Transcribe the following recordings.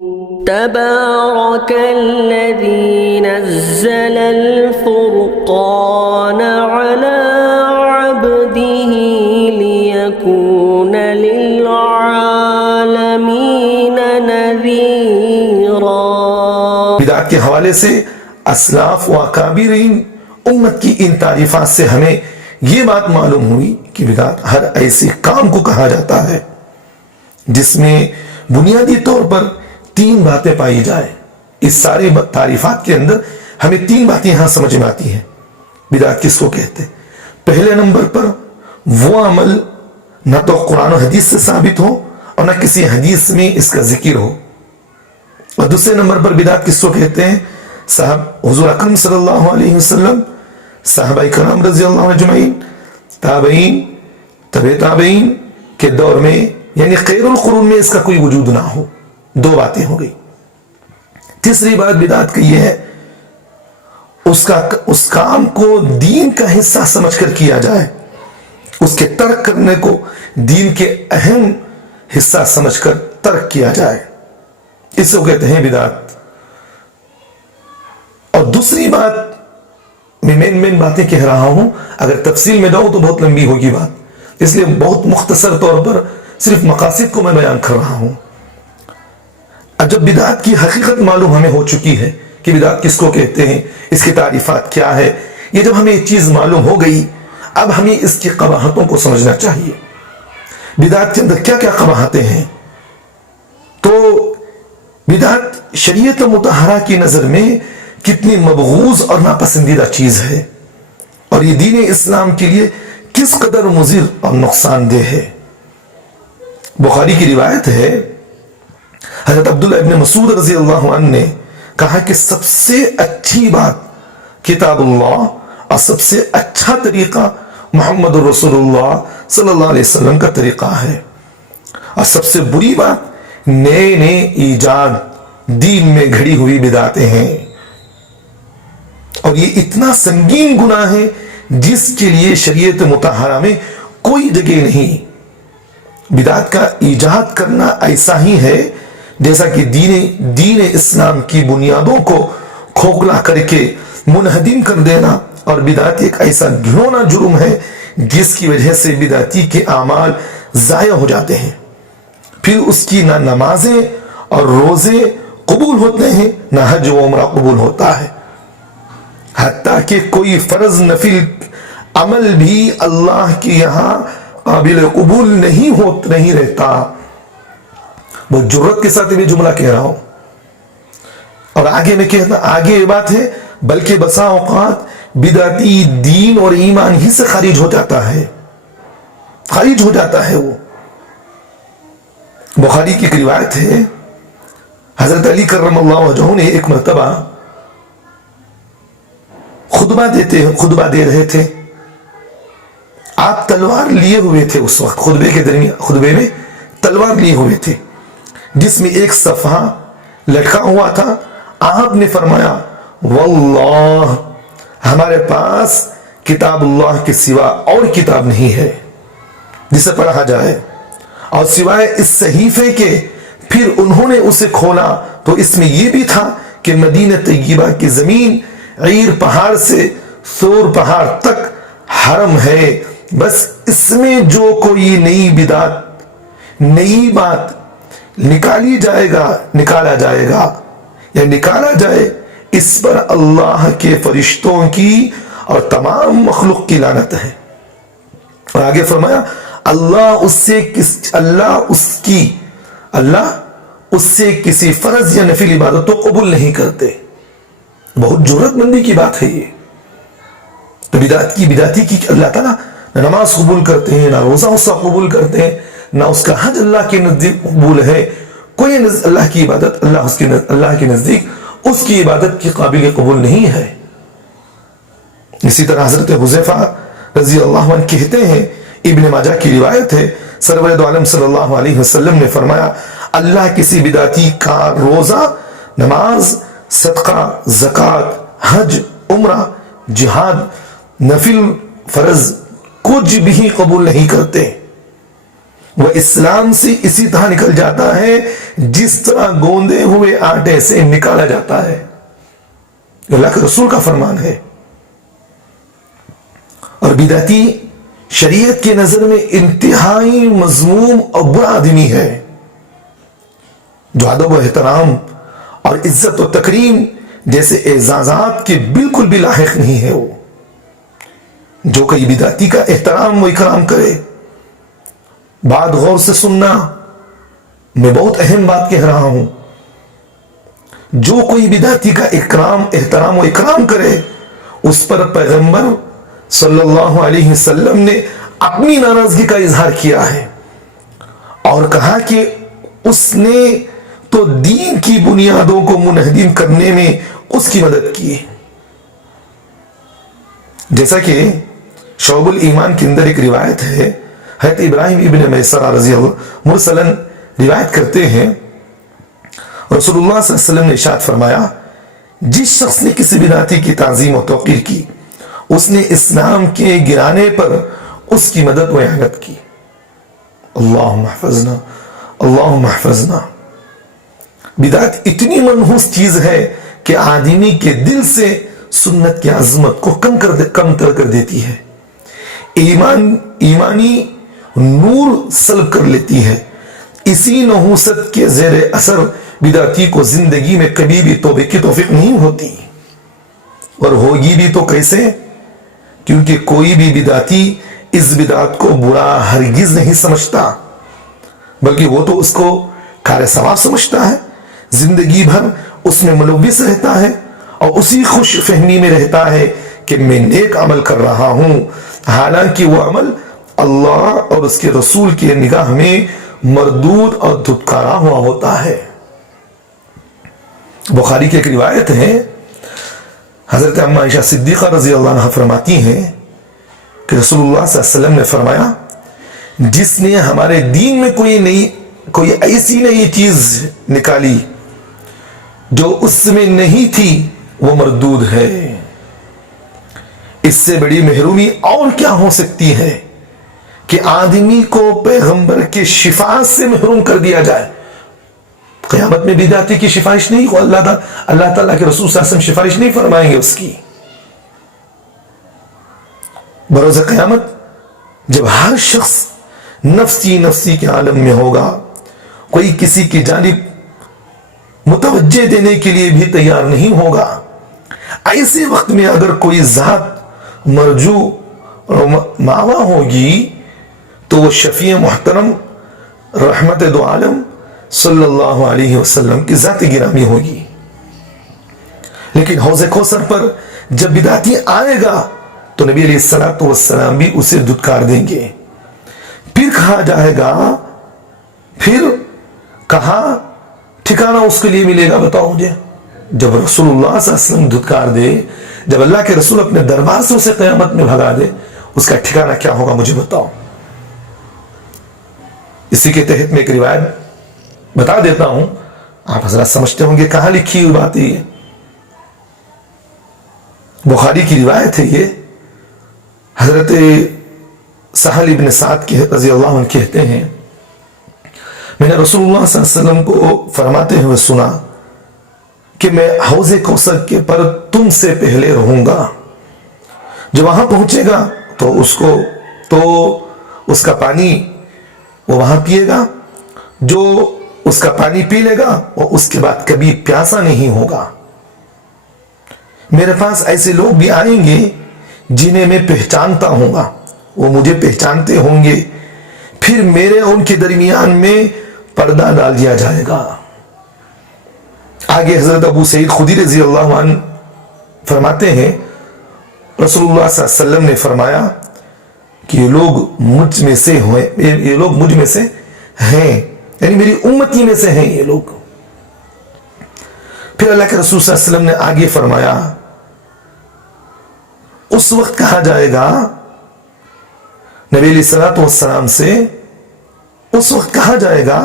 تبارك الذي نزل الفرقان على عبده ليكون للعالمين نذيرا۔ بدعت کے حوالے سے اسلاف و اکابرین امت کی ان تعریفات سے ہمیں یہ بات معلوم ہوئی کہ بدعت ہر ایسے کام کو کہا جاتا ہے جس میں بنیادی طور پر 3 باتیں پائی جائیں۔ اس سارے تعریفات کے اندر ہمیں 3 باتیں یہاں سمجھ میں آتی ہیں۔ بدعت کس کو کہتے ہیں؟ پہلے نمبر پر وہ عمل نہ تو قرآن و حدیث سے ثابت ہو اور نہ کسی حدیث میں اس کا ذکر ہو۔ اور دوسرے نمبر پر بدعت کس کو کہتے ہیں؟ حضور اکرم صلی اللہ علیہ وسلم، صحابہ کرام رضی اللہ عنہ اجمعین، تابعین، تبع تابعین کے دور میں، یعنی خیر القرون میں اس کا کوئی وجود نہ ہو۔ 2 باتیں ہو گئی۔ تیسری بات بدعت کی یہ ہے اس کام کو دین کا حصہ سمجھ کر کیا جائے، اس کے ترک کرنے کو دین کے اہم حصہ سمجھ کر ترک کیا جائے، اس کو کہتے ہیں بدعت۔ اور دوسری بات میں مین باتیں کہہ رہا ہوں، اگر تفصیل میں جاؤں تو بہت لمبی ہوگی بات، اس لیے بہت مختصر طور پر صرف مقاصد کو میں بیان کر رہا ہوں۔ اب جب بدعت کی حقیقت معلوم ہمیں ہو چکی ہے کہ بدعت کس کو کہتے ہیں، اس کی تعریفات کیا ہے، یہ جب ہمیں ایک چیز معلوم ہو گئی، اب ہمیں اس کی قباحتوں کو سمجھنا چاہیے۔ بدعت کے اندر کیا کیا قباحتیں ہیں؟ تو بدعت شریعت مطہرہ کی نظر میں کتنی مبغوض اور ناپسندیدہ چیز ہے، اور یہ دین اسلام کے لیے کس قدر مضر اور نقصان دہ ہے۔ بخاری کی روایت ہے، حضرت عبداللہ ابن مسعود رضی اللہ عنہ نے کہا کہ سب سے اچھی بات کتاب اللہ اور سب سے اچھا طریقہ محمد رسول اللہ صلی اللہ علیہ وسلم کا طریقہ ہے، اور سب سے بری بات نئے ایجاد دین میں گھڑی ہوئی بدعتیں ہیں، اور یہ اتنا سنگین گناہ ہے جس کے لیے شریعت مطہرہ میں کوئی جگہ نہیں۔ بدعت کا ایجاد کرنا ایسا ہی ہے جیسا کہ دین اسلام کی بنیادوں کو کھوکھلا کر کے منہدم کر دینا، اور بدعت ایک ایسا گھنونا جرم ہے جس کی وجہ سے بدعتی کے اعمال ضائع ہو جاتے ہیں، پھر اس کی نہ نمازیں اور روزے قبول ہوتے ہیں، نہ حج و عمرہ قبول ہوتا ہے، حتیٰ کہ کوئی فرض نفل عمل بھی اللہ کے یہاں قابل قبول نہیں رہتا۔ وہ جرت کے ساتھ بھی جملہ کہہ رہا ہوں، اور آگے میں کہتا آگے یہ بات ہے، بلکہ بسا اوقات بدعتی دین اور ایمان ہی سے خارج ہو جاتا ہے وہ۔ بخاری کی ایک روایت ہے، حضرت علی کرم اللہ وجہہ نے ایک مرتبہ خطبہ دے رہے تھے، آپ تلوار لیے ہوئے تھے، اس وقت خطبے میں تلوار لیے ہوئے تھے جس میں ایک صفحہ لٹکا ہوا تھا۔ آپ نے فرمایا واللہ ہمارے پاس کتاب اللہ کے سوا اور کتاب نہیں ہے جسے پڑھا جائے، اور سوائے اس صحیفے کے۔ پھر انہوں نے اسے کھولا تو اس میں یہ بھی تھا کہ مدینہ طیبہ کی زمین عیر پہاڑ سے ثور پہاڑ تک حرم ہے، بس اس میں جو کوئی نئی بدعت نئی بات نکالا جائے اس پر اللہ کے فرشتوں کی اور تمام مخلوق کی لعنت ہے۔ اور آگے فرمایا اللہ اس سے کسی فرض یا نفل عبادت تو قبول نہیں کرتے۔ بہت جرات مندی کی بات ہے یہ۔ تو بدعتی کی اللہ تعالیٰ نہ نماز قبول کرتے ہیں، نہ روزہ اس کا قبول کرتے ہیں، نہ اس کا حج اللہ کے نزدیک قبول ہے۔ کوئی اللہ کی عبادت اللہ کے نزدیک اس کی عبادت کی قابل قبول نہیں ہے۔ اسی طرح حضرت حذیفہ رضی اللہ عنہ کہتے ہیں، ابن ماجہ کی روایت ہے، سرور دو عالم صلی اللہ علیہ وسلم نے فرمایا اللہ کسی بدعتی کا روزہ، نماز، صدقہ، زکوٰۃ، حج، عمرہ، جہاد، نفل، فرض کچھ بھی قبول نہیں کرتے۔ وہ اسلام سے اسی طرح نکل جاتا ہے جس طرح گوندے ہوئے آٹے سے نکالا جاتا ہے. اللہ کے رسول کا فرمان ہے. اور بدعتی شریعت کی نظر میں انتہائی مذموم اور برا آدمی ہے جو ادب و احترام اور عزت و تکریم جیسے اعزازات کے بالکل بھی لاحق نہیں ہے. وہ جو کوئی بدعتی کا احترام و اکرام کرے، بات غور سے سننا، میں بہت اہم بات کہہ رہا ہوں، جو کوئی بدعتی کا احترام و اکرام کرے اس پر پیغمبر صلی اللہ علیہ وسلم نے اپنی ناراضگی کا اظہار کیا ہے اور کہا کہ اس نے تو دین کی بنیادوں کو منہدم کرنے میں اس کی مدد کی. جیسا کہ شعب الایمان کے اندر ایک روایت ہے، حضرت ابراہیم ابن میسرہ رضی اللہ مرسلن روایت کرتے ہیں، رسول اللہ صلی اللہ علیہ وسلم نے ارشاد فرمایا، جس شخص نے کسی بدعتی کی تعظیم و توقیر کی اس نے اسلام کے گرانے پر اس کی مدد و اعانت کی. اللہم احفظنا اللہم احفظنا. بدعت اتنی منحوس چیز ہے کہ آدمی کے دل سے سنت کی عظمت کو کم تر کر دیتی ہے، ایمانی نور سلب کر لیتی ہے. اسی نحوست کے زیر اثر بدعتی کو زندگی میں کبھی بھی توبے کی توفیق نہیں ہوتی، اور ہوگی بھی تو کیسے؟ کیونکہ کوئی بھی بدعتی اس بدعت کو برا ہرگز نہیں سمجھتا، بلکہ وہ تو اس کو کار ثواب سمجھتا ہے، زندگی بھر اس میں ملوث رہتا ہے اور اسی خوش فہمی میں رہتا ہے کہ میں نیک عمل کر رہا ہوں، حالانکہ وہ عمل اللہ اور اس کے رسول کی نگاہ میں مردود اور دھتکارا ہوا ہوتا ہے. بخاری کی ایک روایت ہے، حضرت اما عائشہ صدیقہ رضی اللہ عنہ فرماتی ہیں کہ رسول اللہ صلی اللہ علیہ وسلم نے فرمایا، جس نے ہمارے دین میں کوئی ایسی نئی چیز نکالی جو اس میں نہیں تھی وہ مردود ہے. اس سے بڑی محرومی اور کیا ہو سکتی ہے کہ آدمی کو پیغمبر کے شفاعت سے محروم کر دیا جائے. قیامت میں بدعتی کی سفارش نہیں ہو، اللہ تعالیٰ کے رسول صلی اللہ علیہ وسلم سفارش نہیں فرمائیں گے اس کی. بروز قیامت جب ہر شخص نفسی کے عالم میں ہوگا، کوئی کسی کی جانب متوجہ دینے کے لیے بھی تیار نہیں ہوگا، ایسے وقت میں اگر کوئی ذات مرجو اور ماوا ہوگی تو وہ شفیع محترم رحمت دو عالم صلی اللہ علیہ وسلم کی ذات گرامی ہوگی. لیکن حوض کوثر پر جب بدعتی آئے گا تو نبی علیہ السلام بھی اسے دھتکار دیں گے. پھر کہا جائے گا، پھر کہاں ٹھکانہ اس کے لیے ملے گا بتاؤ مجھے؟ جب رسول اللہ صلی اللہ علیہ وسلم دھتکار دے، جب اللہ کے رسول اپنے دربار سے اسے قیامت میں بھگا دے، اس کا ٹھکانہ کیا ہوگا مجھے بتاؤ. اسی کے تحت میں ایک روایت بتا دیتا ہوں، آپ حضرات سمجھتے ہوں گے کہاں لکھی ہوئی بات ہے یہ. بخاری کی روایت ہے یہ، حضرت سہل ابن سعد رضی اللہ عنہ کہتے ہیں، میں نے رسول اللہ صلی اللہ علیہ وسلم کو فرماتے ہوئے سنا کہ میں حوض کوثر کے پر تم سے پہلے رہوں گا. جو وہاں پہنچے گا تو اس کا پانی وہ وہاں پیے گا، جو اس کا پانی پی لے گا وہ اس کے بعد کبھی پیاسا نہیں ہوگا. میرے پاس ایسے لوگ بھی آئیں گے جنہیں میں پہچانتا ہوں گا، وہ مجھے پہچانتے ہوں گے، پھر میرے ان کے درمیان میں پردہ ڈال دیا جائے گا. آگے حضرت ابو سعید خدری رضی اللہ عنہ فرماتے ہیں، رسول اللہ صلی اللہ علیہ وسلم نے فرمایا کہ یہ لوگ مجھ میں سے ہیں، یعنی میری امتی میں سے ہیں یہ لوگ. پھر اللہ کے رسول صلی اللہ علیہ وسلم نے آگے فرمایا، اس وقت کہا جائے گا نبی علیہ الصلوۃ والسلام سے، اس وقت کہا جائے گا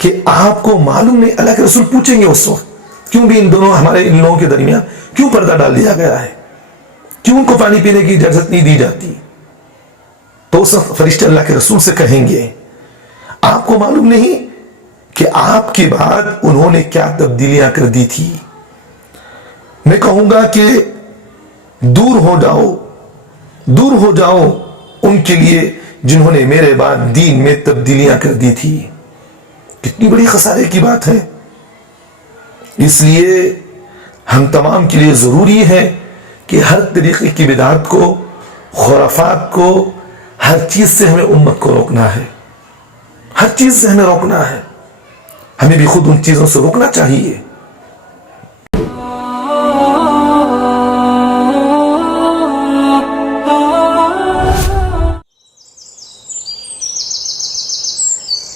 کہ آپ کو معلوم نہیں، اللہ کے رسول پوچھیں گے اس وقت، کیوں بھی ان لوگوں کے درمیان کیوں پردہ ڈال دیا گیا ہے، کیوں ان کو پانی پینے کی اجازت نہیں دی جاتی؟ تو اس وقت فرشتے اللہ کے رسول سے کہیں گے آپ کو معلوم نہیں کہ آپ کے بعد انہوں نے کیا تبدیلیاں کر دی تھی. میں کہوں گا کہ دور ہو جاؤ ان کے لیے جنہوں نے میرے بعد دین میں تبدیلیاں کر دی تھی. کتنی بڑی خسارے کی بات ہے. اس لیے ہم تمام کے لیے ضروری ہے کہ ہر طریقے کی بدعت کو، خرافات کو، ہر چیز سے ہمیں امت کو روکنا ہے. ہر چیز سے ہمیں روکنا ہے. ہمیں بھی خود ان چیزوں سے روکنا چاہیے.